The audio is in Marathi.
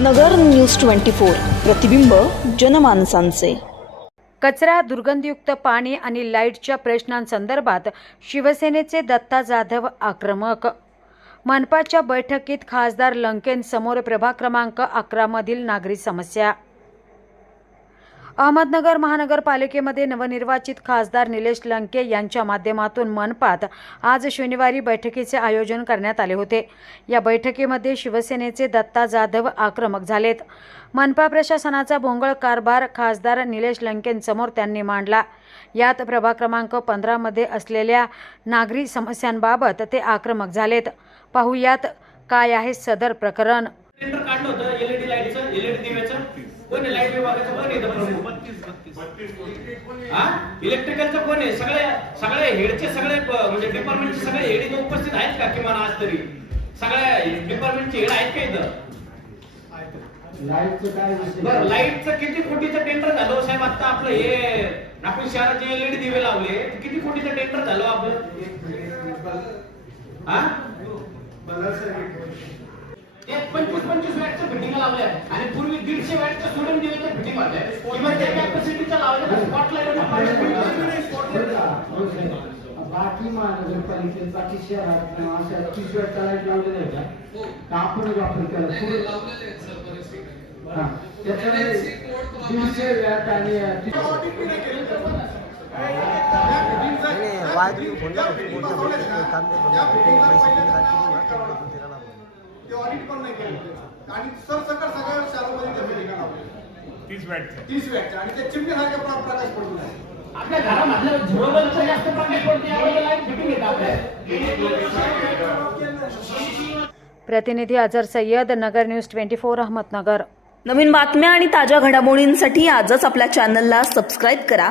नगर न्यूज ट्वेंटी फोर. प्रतिबिंब जनमानसांचे. कचरा दुर्गंधयुक्त पाणी आणि लाईटच्या प्रश्नांसंदर्भात शिवसेनेचे दत्ता जाधव आक्रमक. मनपाच्या बैठकीत खासदार लंकेंसमोर प्रभाग क्रमांक अकरामधील नागरी समस्या. अहमदनगर महानगरपालिकेमध्ये नवनिर्वाचित खासदार निलेश लंके यांच्या माध्यमातून मनपात आज शनिवारी बैठकीचे आयोजन करण्यात आले होते. या बैठकीमध्ये शिवसेनेचे दत्ता जाधव आक्रमक झालेत. मनपा प्रशासनाचा भोंगळ कारभार खासदार निलेश लंकेंसमोर त्यांनी मांडला. यात प्रभाग क्रमांक पंधरामध्ये असलेल्या नागरी समस्यांबाबत ते आक्रमक झालेत. पाहुयात काय आहे सदर प्रकरण. प्रमुख हा? इलेक्ट्रिकलचं कोण आहे? सगळे सगळे हेडचे सगळे म्हणजे डिपार्टमेंटचे सगळे हेड इथं उपस्थित आहेत का किमान आज तरी? सगळ्या डिपार्टमेंटचे हेड आहेत का इथं? लाईटचं किती कोटीचं टेंडर झालं हो साहेब? आता आपलं हे नागपूर शहराचे एलईडी दिवे लावले. किती कोटीचं टेंडर झालं हो आपलं? हा? एक पंचवीस पंचवीस वॅटच्या फिटिंग लावल्या आणि पूर्वी दीडशे वॅटच्या सोडून फिटिंग होत्या किंवा त्या कॅपॅसिटीच्या लावल्या साहेब. बाकी महानगरपालिकेत बाकी शहरात किंवा अशा तीस वेळचा लाइट लावलेल्या आहेत का? आपणच वापर केला? पुढे. त्याच्यामध्ये दीडशे वॅट आणि तीस- ते ऑडिट पण नाही केलं आणि सरसकट सगळ्या शाळांमध्ये त्या लावल्या तीस वॅटचे तीस वॅटच्या आणि त्या चिमण्यासारख्या प्रकाश पडून आहे आपल्या घरामधलं झिरो बल्बचं जास्त प्रकाश पडते यावेळेला लाइट फिटिंग येतं आपल्या. प्रतिनिधी Azhar Sayyad Nagar news twenty four Ahmednagar. नवीन बातम्या आणि ताज्या घडामोडींसाठी आजच आपल्या चॅनलला सबस्क्राईब करा.